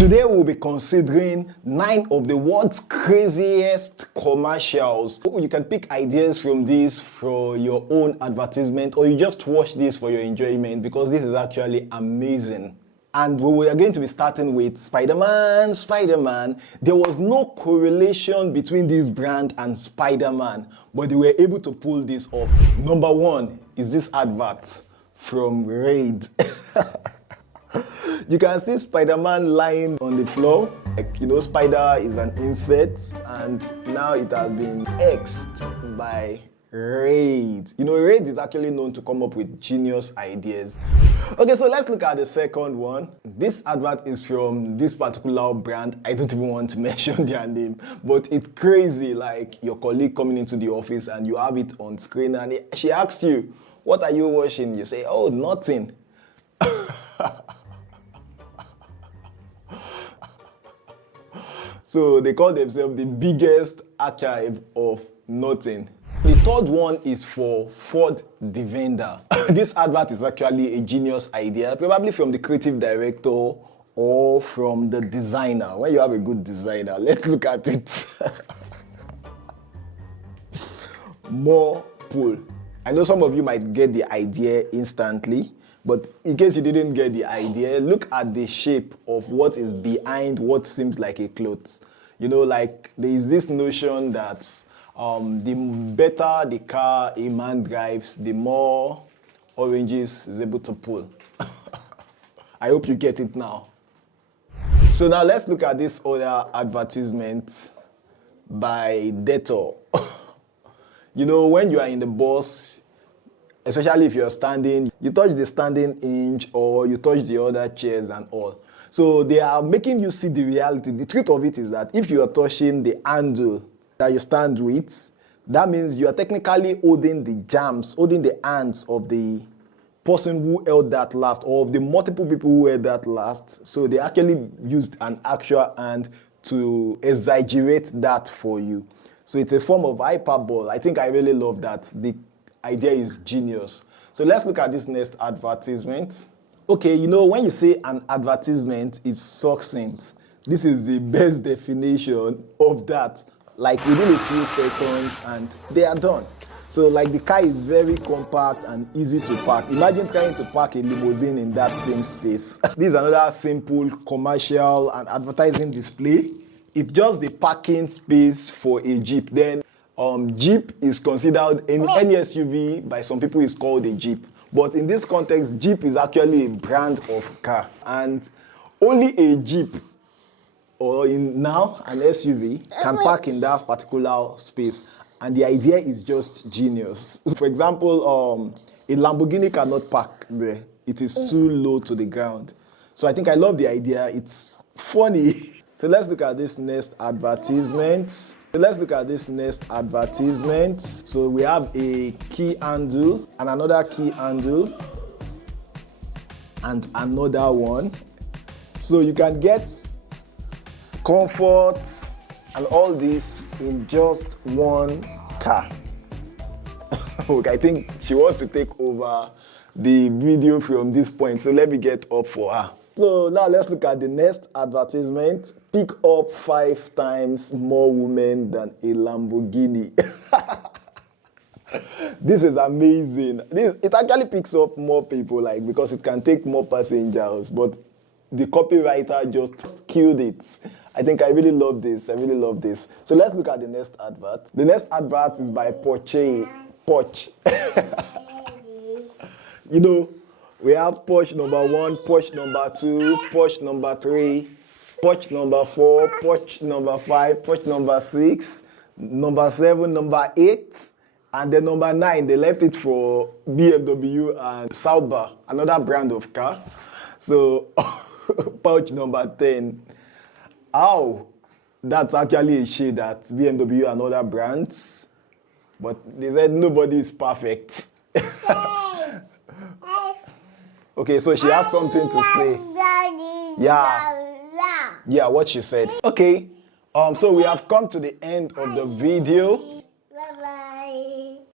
Today we'll be considering 9 of the world's craziest commercials. You can pick ideas from this for your own advertisement, or you just watch this for your enjoyment, because this is actually amazing. And we are going to be starting with Spider-Man. There was no correlation between this brand and Spider-Man, but they were able to pull this off. Number 1 is this advert from Raid. You can see Spider-Man lying on the floor. Spider is an insect, and now it has been X'd by Raid. Raid is actually known to come up with genius ideas. Okay, so let's look at the second one. This advert is from this particular brand. I don't even want to mention their name, but it's crazy. Like your colleague coming into the office and you have it on screen, and she asks you, "What are you watching?" You say, "Oh, nothing." So they call themselves the biggest archive of nothing. The third one is for Ford Defender. This advert is actually a genius idea, probably from the creative director or from the designer. When you have a good designer, let's look at it. More pull. I know some of you might get the idea instantly, but in case you didn't get the idea, look at the shape of what is behind what seems like a cloth. Like there is this notion that the better the car a man drives, the more oranges is able to pull. I hope you get it now. So now let's look at this other advertisement by Dettol. When you are in the bus, especially if you're standing, you touch the standing hinge or you touch the other chairs and all. So they are making you see the reality. The truth of it is that if you are touching the handle that you stand with, that means you are technically holding the jams, holding the hands of the person who held that last, or of the multiple people who held that last. So they actually used an actual hand to exaggerate that for you. So it's a form of hyperbole. I think I really love that. The idea is genius. So let's look at this next advertisement. Okay, when you say an advertisement is succinct, this is the best definition of that. Like within a few seconds and they are done. So like the car is very compact and easy to park. Imagine trying to park a limousine in that same space. This is another simple commercial and advertising display. It's just the parking space for a Jeep. Then Jeep is considered, in any SUV by some people is called a Jeep. But in this context, Jeep is actually a brand of car. And only a Jeep, or now an SUV, can park in that particular space. And the idea is just genius. For example, a Lamborghini cannot park there. It is too low to the ground. So I think I love the idea. It's funny. So let's look at this next advertisement. So we have a key handle and another key handle and another one. So you can get comfort and all this in just one car. Okay, I think she wants to take over the video from this point. So let me get up for her. So now let's look at the next advertisement. Pick up 5 times more women than a Lamborghini. This is amazing. It actually picks up more people, because it can take more passengers, but the copywriter just killed it. I think I really love this. So let's look at the next advert. The next advert is by Porsche. We have Porsche number 1, Porsche number 2, Porsche number 3, Porsche number 4, Porsche number 5, Porsche number 6, number 7, number 8, and then number 9. They left it for BMW and Sauber, another brand of car. So Porsche number 10. That's actually a shade at BMW and other brands. But they said nobody is perfect. Okay, so she has something to say. Yeah, what she said. Okay, so we have come to the end of the video.